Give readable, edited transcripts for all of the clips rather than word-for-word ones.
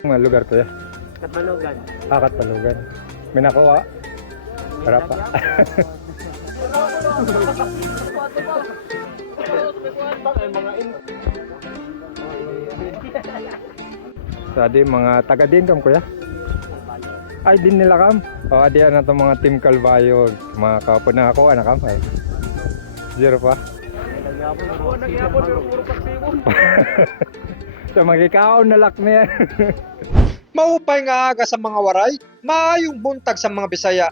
Mga lugar ko ya. Katbalogan. Katbalogan. May nakuha. Para pa. Sadi mga taga din kam kuya. Ay din nila kam. O adi na to mga team Calbayog. Mga kapon na ako anak kam ay. Zero pa. Nagyapon pero puro pagsibong. So magikaon na lak na yan. Maupay nga aga sa mga waray, maayong buntag sa mga Bisaya.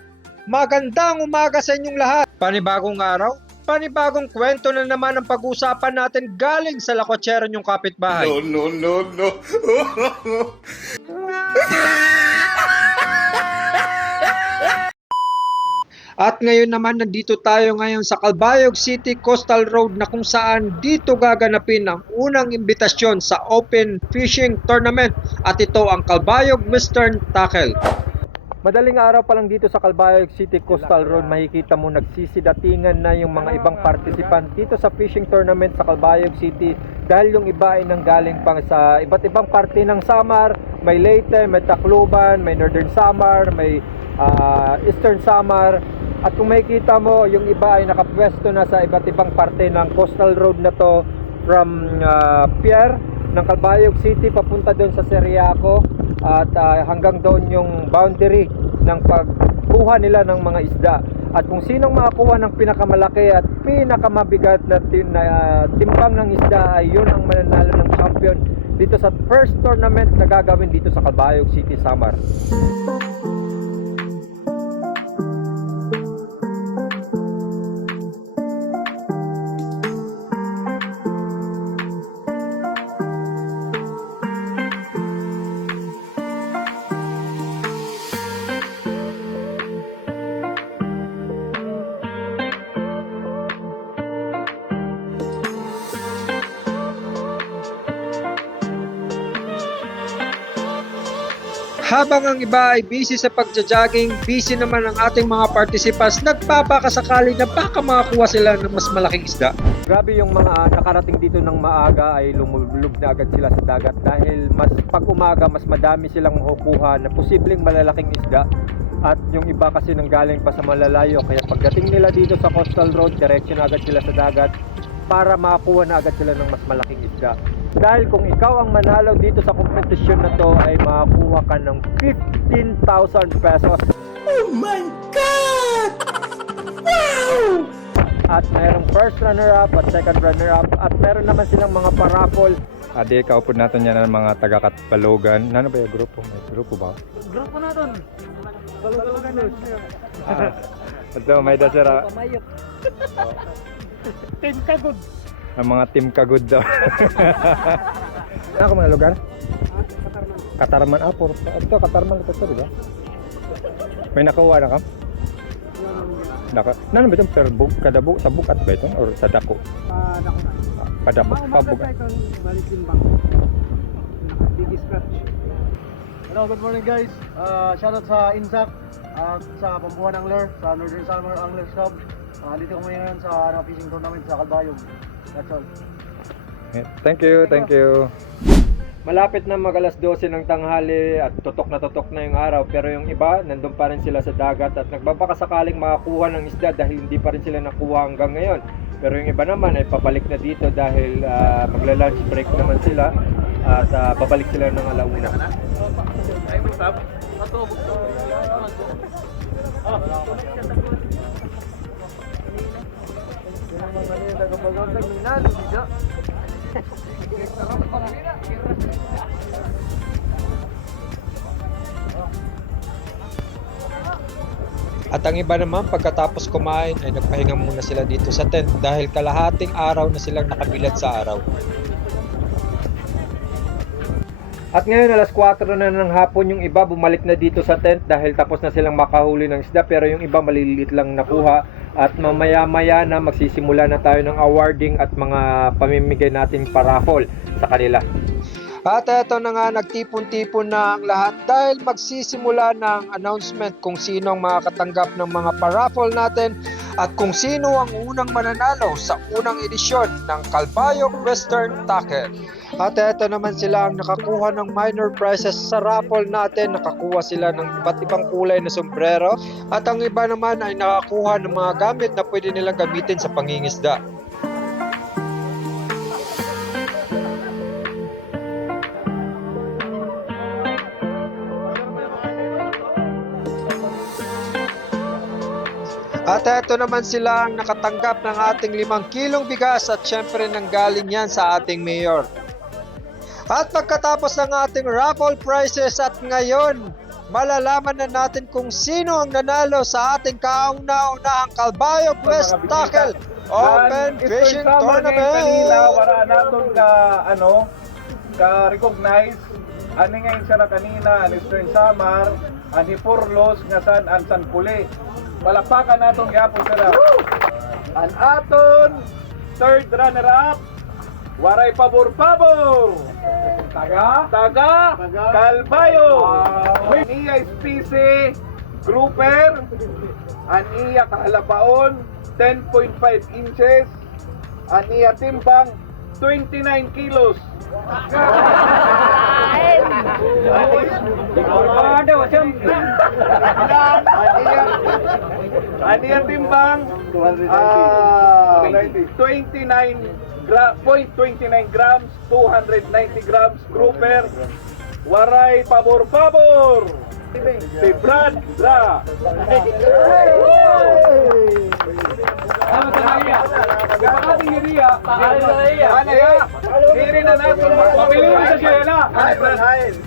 Magandang umaga sa inyong lahat. Panibagong araw, panibagong kwento na naman ang pag-uusapan natin galing sa lakotsero niyong kapitbahay. No. At ngayon naman nandito tayo ngayon sa Calbayog City Coastal Road na kung saan dito gaganapin ang unang imbitasyon sa Open Fishing Tournament at ito ang Calbayog Western Tackle. Madaling araw pa lang dito sa Calbayog City Coastal Road, makikita mo nagsisidatingan na yung mga ibang participant dito sa fishing tournament sa Calbayog City dahil yung iba ay nanggaling pang sa iba't ibang parte ng Samar, may Leyte, may Tacloban, may Northern Samar, may Eastern Samar. At kung makikita mo, yung iba ay nakapwesto na sa iba't ibang parte ng coastal road na to from pier ng Calbayog City papunta doon sa Seriaco at hanggang doon yung boundary ng pagkuha nila ng mga isda. At kung sinong makakuha ng pinakamalaki at pinakamabigat na timbang ng isda ay yun ang mananalo ng champion dito sa first tournament na gagawin dito sa Calbayog City, Samar. Habang ang iba ay busy sa pagja-jogging, busy naman ang ating mga participants nagpapakasakali na baka makakuha sila ng mas malaking isda. Grabe yung mga nakarating dito ng maaga ay lumulubog na agad sila sa dagat dahil mas pag umaga mas madami silang makukuha na posibleng malalaking isda. At yung iba kasi nanggaling pa sa malalayo kaya pagdating nila dito sa coastal road, diretso na agad sila sa dagat para makakuha na agad sila ng mas malaking isda. Dahil kung ikaw ang manalo dito sa kompetisyon na to ay makakuha ka ng 15,000 pesos. Oh my God! Wow! At mayroong first runner-up at second runner-up at meron naman silang mga paraffol. Adi, kaupod natin yan ng mga taga-Katbalogan. Ano ba yung grupo? May grupo ba? Grupo na doon. Katbalogan doon. Ito, may dasara. Team Kagod. Ang mga team kagod daw. Ano mga lugar? Katarman. Puro. Ito, Katarman ito, diba? May nakuha na kam? Nano ba itong perbug? Kadabug? Sa bukat ba ito? Or sa dako? Dako na. Padabog? Pabug? Balik timbang. Big scratch. Hello, good morning guys. Shoutout sa Insak at sa Pambuhan Angler, sa Northern Samar Anglers Club. Dito ko ngayon sa fishing tournament sa Calbayog. That's all. Thank you. Malapit na mag-alas 12 ng tanghali at tutok na yung araw, pero yung iba nandun pa rin sila sa dagat at nagbabaka sakaling makakuha ng isda dahil hindi pa rin sila nakuha hanggang ngayon. Pero yung iba naman ay pabalik na dito dahil magla-lunch break naman sila at babalik sila ng alauna. At ang iba naman pagkatapos kumain ay nagpahinga muna sila dito sa tent dahil kalahating araw na silang nakabilad sa araw. At ngayon alas 4 na ng hapon, yung iba bumalik na dito sa tent dahil tapos na silang makahuli ng isda, pero yung iba maliliit lang nakuha. At mamaya-maya na magsisimula na tayo ng awarding at mga pamimigay nating paraffol sa kanila. At eto na nga, nagtipon-tipon na ang lahat dahil magsisimula na ang announcement kung sino ang makakatanggap ng mga paraffol natin. at kung sino ang unang mananalo sa unang edisyon ng Calbayog Western Tackle. At eto naman sila ang nakakuha ng minor prizes sa raffle natin. Nakakuha sila ng iba't ibang kulay na sombrero at ang iba naman ay nakakuha ng mga gamit na pwede nilang gamitin sa pangingisda. At eto naman sila ang nakatanggap ng ating 5 kilong bigas at syempre nanggaling yan sa ating mayor. At pagkatapos ng ating raffle prizes at ngayon, malalaman na natin kung sino ang nanalo sa ating kauna-unahang Calbayog West Tackle Open Fishing Kanina, Tournament. wala naton ka-recognize. Ani ngayon siya na kanina, ang Eastern Samar, ang Hipurlos, nga ang San Puli. Palakpakan naton gyapon sila. Ang aton third runner-up, waray pabor-pabor. Taga Calbayog. Niya specie grouper, ang iya kahalapaon 10.5 inches, ang iya timbang 29 kilos. Ani timbang 29 grams, 290 grams, grouper, waray pabor-pabor. Si Brad Dra. Diri na natin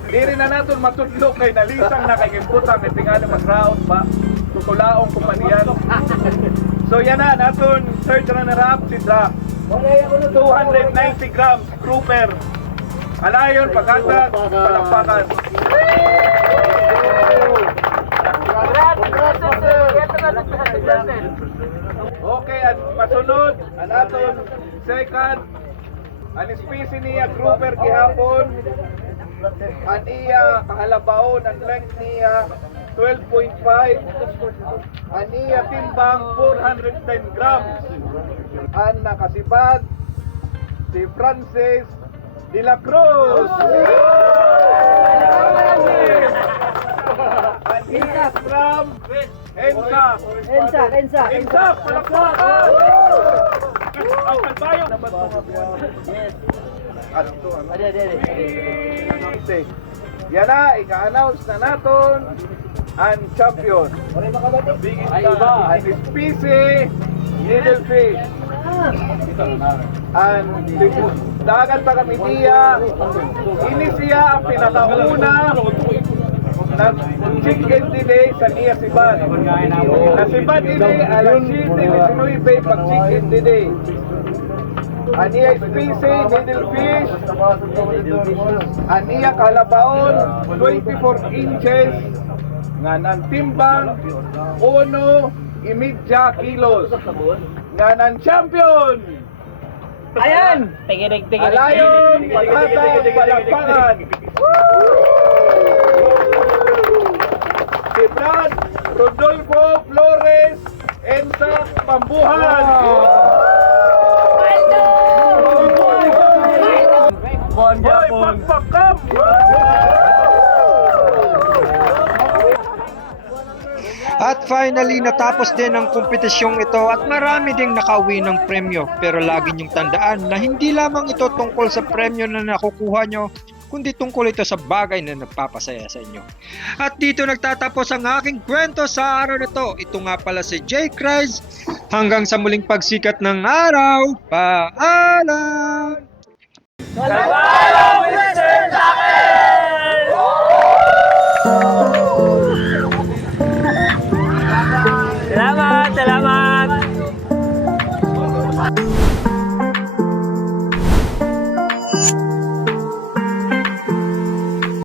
Diri na natin matudlok kay nalisang na kay imputang ni tingali mas raon pa tukulaong kumpaniyan. So yan na naton third runner-up si Dra. 290 grams grouper. Alayon pagkatag palakpakan. Okay, at masunod ang aton second ang specie niya grouper gihapon. Ang iya kahalabaon ang length niya 12.5. Ang iya timbang 410 grams. Ang nakasibad si Francis de la Cruz. Ang iya from Ensa, palakpakan! Ang Calbayog! Yan na, ika-announce na naton ang champion. Ang specie needlefish. Ang dagat pa kami niya. Ini siya ang pinakauna ng chicken delay sa niya siban. Nasiban ini alas 7:19 pag chicken delay. Aniya specie needlefish. Aniya kalabaon 24 inches. Nga ng timbang 1.5 kilos. Nga ng champion. Ayan! Tigirig. Alayon, paghatag, palakpakan. Si Brad Rodolfo Flores Ensa Pambuhan. Hoy, pagpakam! At finally, natapos din ang kompetisyong ito at marami ding nakauwi ng premyo. Pero lagi niyong tandaan na hindi lamang ito tungkol sa premyo na nakukuha nyo, kundi tungkol ito sa bagay na nagpapasaya sa inyo. At dito nagtatapos ang aking kwento sa araw na to. Ito nga pala si Jay Cries. Hanggang sa muling pagsikat ng araw, paalam! Calbayog Western Tackle! Salamat!